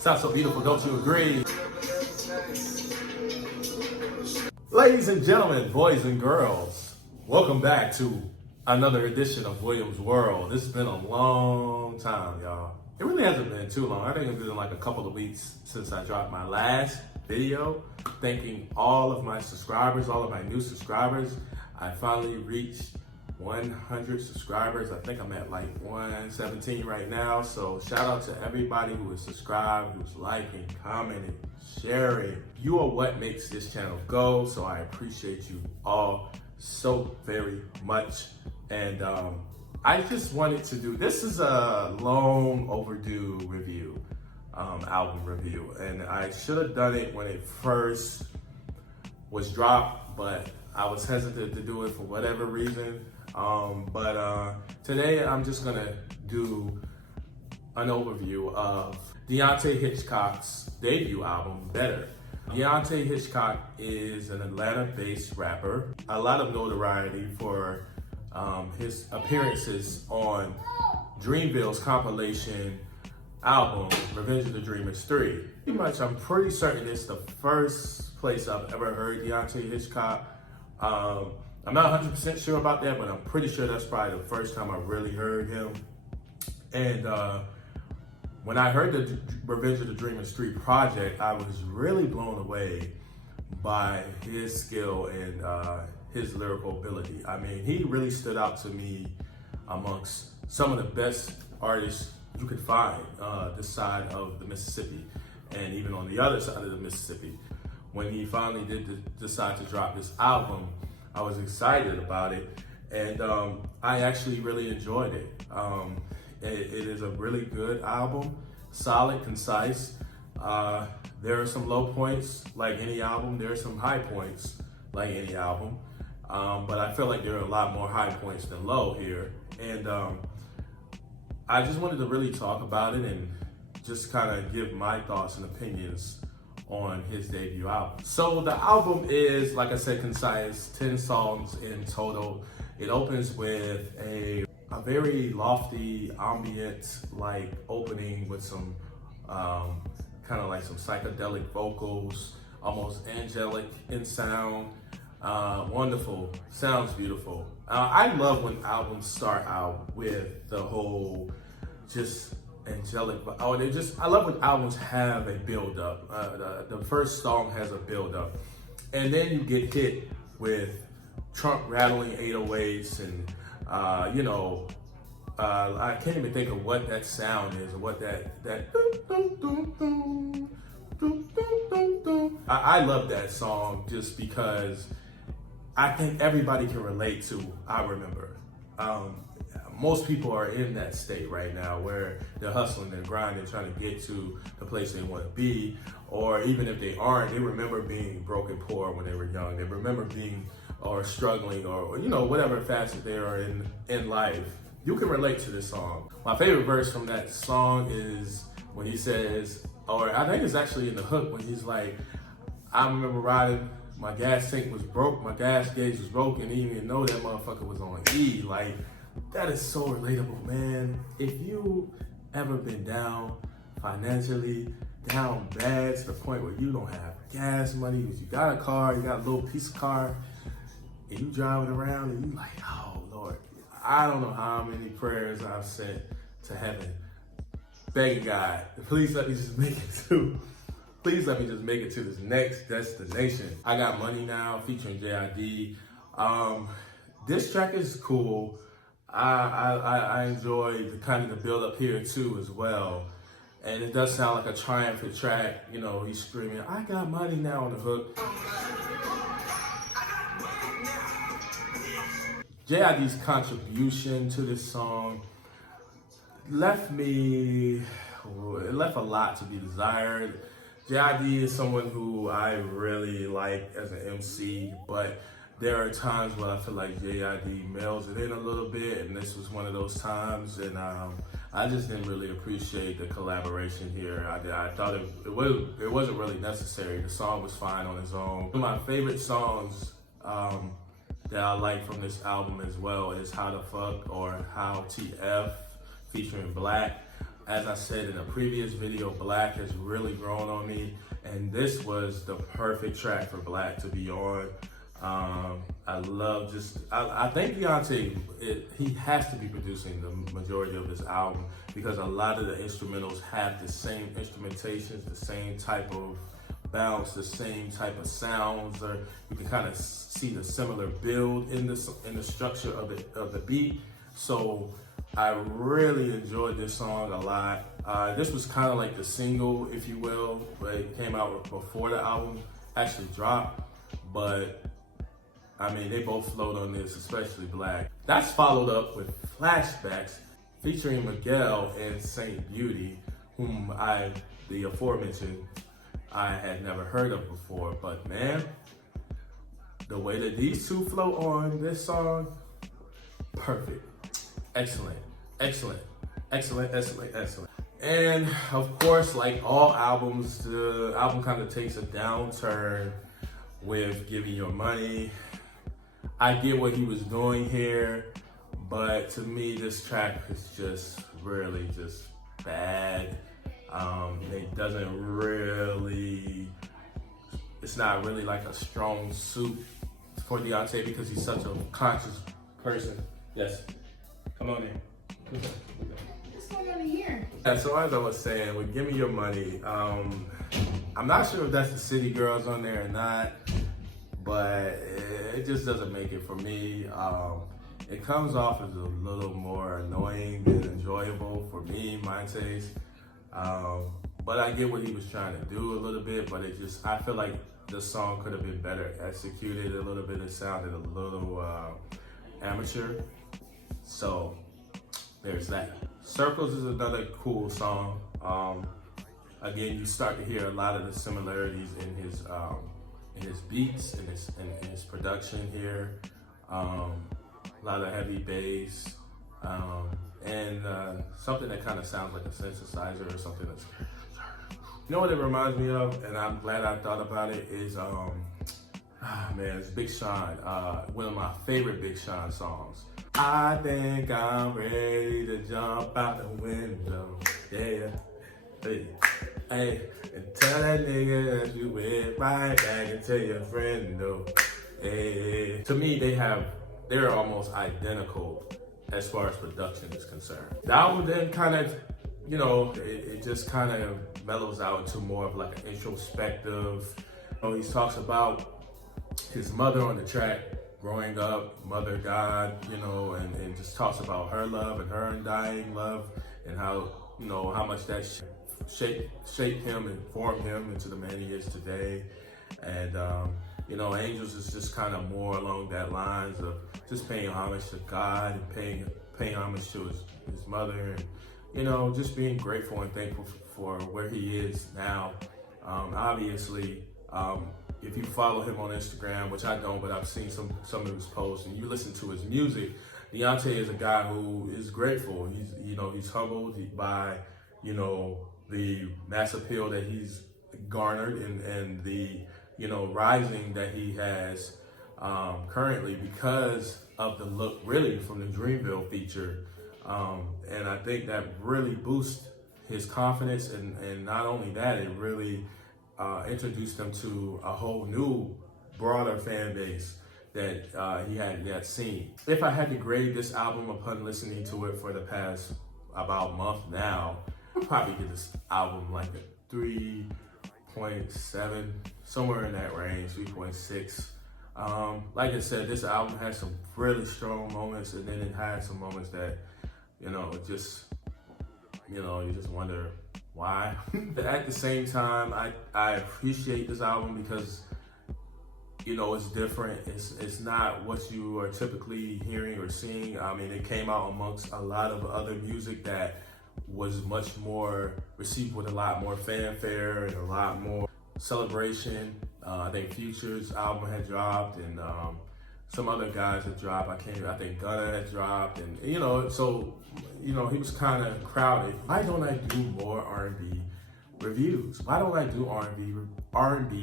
Sounds so beautiful, don't you agree? Ladies and gentlemen, boys and girls, welcome back to another edition of William's World. It's been a long time, y'all. It really hasn't been too long. I think it's been like a couple of weeks since I dropped my last video. Thanking all of my subscribers, all of my new subscribers. I finally reached 100 subscribers. I think I'm at like 117 right now. So shout out to everybody who is subscribed, who's liking, commenting, sharing. You are what makes this channel go. So I appreciate you all so very much. And I just wanted to do, this is a long overdue review, album review. And I should have done it when it first was dropped, but I was hesitant to do it for whatever reason. But today I'm just gonna do an overview of Deante Hitchcock's debut album, Better. Deante Hitchcock is an Atlanta-based rapper. A lot of notoriety for his appearances on Dreamville's compilation album, Revenge of the Dreamers 3. Pretty much, I'm pretty certain it's the first place I've ever heard Deante Hitchcock. I'm not 100% sure about that, but I'm pretty sure that's probably the first time I really heard him. And when I heard the Revenge of the Dreamers 3 project, I was really blown away by his skill and his lyrical ability. I mean, he really stood out to me amongst some of the best artists you could find this side of the Mississippi, and even on the other side of the Mississippi. When he finally did decide to drop this album, I was excited about it, and I actually really enjoyed it. It is a really good album, solid, concise. There are some low points, like any album. There are some high points, like any album. But I feel like there are a lot more high points than low here. And I just wanted to really talk about it and just kind of give my thoughts and opinions on his debut album. So the album is, like I said, concise, 10 songs in total. It opens with a very lofty, ambient-like opening with some kind of like some psychedelic vocals, almost angelic in sound. Wonderful, sounds beautiful. I love when albums start out with the whole just angelic. I love when albums have a build up. The first song has a build up, and then you get hit with trunk rattling 808s, and I can't even think of what that sound is or what that. I love that song just because I think everybody can relate to I Remember. Most people are in that state right now where they're hustling and grinding, trying to get to the place they want to be. Or even if they aren't, they remember being broke and poor when they were young. They remember being or struggling or whatever facet they are in life. You can relate to this song. My favorite verse from that song is when he says, or I think it's actually in the hook when he's like, I remember riding, my gas tank was broke, my gas gauge was broken, didn't even know that motherfucker was on E. Like, that is so relatable, man. If you ever been down financially, down bad to the point where you don't have gas money, but you got a car, you got a little piece of car, and you driving around and you like, oh Lord, I don't know how many prayers I've sent to heaven, begging God, please let me just make it to this next destination. I Got Money Now featuring J.I.D. This track is cool. I enjoy the kind of the build up here too as well. And it does sound like a triumphant track. He's screaming, I got money now on the hook. J.I.D.'s contribution to this song left a lot to be desired. J.I.D. is someone who I really like as an MC, but there are times when I feel like J.I.D. mails it in a little bit, and this was one of those times, and I just didn't really appreciate the collaboration here. I thought it wasn't really necessary. The song was fine on its own. One of my favorite songs that I like from this album as well is How the Fuck or How TF featuring Black. As I said in a previous video, Black has really grown on me, and this was the perfect track for Black to be on. I think Deante, he has to be producing the majority of this album because a lot of the instrumentals have the same instrumentations, the same type of bounce, the same type of sounds, or you can kind of see the similar build in the structure of the beat. So I really enjoyed this song a lot. This was kind of like the single, if you will, but it came out before the album actually dropped. But I mean, they both flowed on this, especially Black. That's followed up with Flashbacks featuring Miguel and Saint Beauty, whom the aforementioned, I had never heard of before. But man, the way that these two flow on this song, perfect. Excellent, excellent, excellent, excellent, excellent. And of course, like all albums, the album kind of takes a downturn with Give Me Your Money. I get what he was doing here, but to me, this track is just really just bad. It doesn't really, it's not really like a strong suit for Deante because he's such a conscious person. Yes, come on in. What's going on here? Yeah, so as I was saying, with Give Me Your Money, I'm not sure if that's the City Girls on there or not, but it just doesn't make it for me. It comes off as a little more annoying than enjoyable for me, my taste. But I get what he was trying to do a little bit, but I feel like the song could have been better executed a little bit. It sounded a little amateur. So there's that. Circles is another cool song. Again, you start to hear a lot of the similarities in his beats, in his production here. A lot of heavy bass, and something that kind of sounds like a synthesizer or something that's. You know what it reminds me of, and I'm glad I thought about it, is it's Big Sean, one of my favorite Big Sean songs. I think I'm ready to jump out the window, yeah. Hey, and tell that nigga that you went right back and tell your friend no. Hey. To me, they're almost identical as far as production is concerned. The album then kind of, it just kind of mellows out into more of like an introspective. He talks about his mother on the track, growing up, mother God, and just talks about her love and her undying love and how much that shaped him and formed him into the man he is today. And, Angels is just kind of more along that lines of just paying homage to God and paying homage to his mother and, just being grateful and thankful for where he is now. Obviously, if you follow him on Instagram, which I don't, but I've seen some of his posts, and you listen to his music, Deante is a guy who is grateful. He's humbled by, the mass appeal that he's garnered and the, rising that he has currently because of the look really from the Dreamville feature. And I think that really boosts his confidence, and not only that, it really introduced him to a whole new, broader fan base that he hadn't yet seen. If I had to grade this album upon listening to it for the past about month now, I'd probably give this album like a 3.7, somewhere in that range, 3.6. Like I said, this album has some really strong moments, and then it had some moments that, you just wonder why. But at the same time, I appreciate this album because, it's different. It's not what you are typically hearing or seeing. I mean, it came out amongst a lot of other music that was much more received with a lot more fanfare and a lot more celebration. I think Future's album had dropped, and some other guys had dropped. I think Gunna had dropped, and he was kind of crowded. Why don't I do more R&B reviews? Why don't I do R&B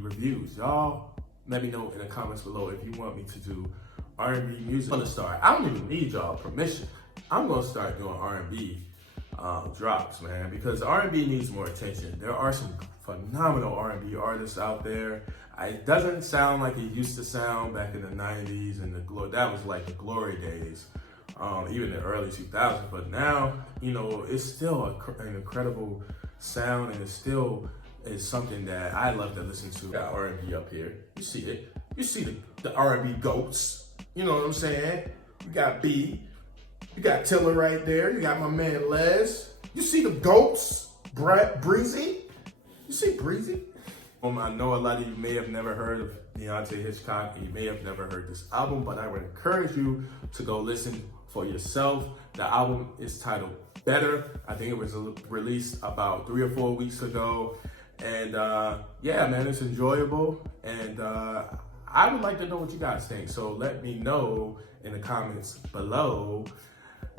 reviews? Y'all let me know in the comments below if you want me to do R&B music. I'm gonna start. I don't even need y'all permission. I'm gonna start doing R&B drops, man, because R&B needs more attention. There are some phenomenal R&B artists out there. It doesn't sound like it used to sound back in the 90s and that was like the glory days, even the early 2000s. But now, you know, it's still an incredible sound, and it still is something that I love to listen to. Got R&B up here. You see it. You see the R&B goats. You know what I'm saying? You got B. You got Tiller right there. You got my man Les. You see the goats? Breezy. You see Breezy? I know a lot of you may have never heard of Deante Hitchcock, and you may have never heard this album, but I would encourage you to go listen for yourself. The album is titled Better. I think it was released about 3 or 4 weeks ago. And yeah, man, it's enjoyable. And I would like to know what you guys think. So let me know in the comments below.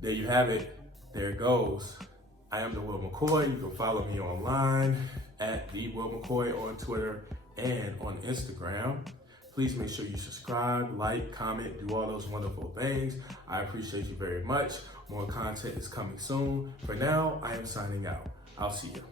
There you have it. There it goes. I am the Will McCoy. You can follow me online at the Will McCoy on Twitter and on Instagram. Please make sure you subscribe, like, comment, do all those wonderful things. I appreciate you very much. More content is coming soon. For now, I am signing out. I'll see you.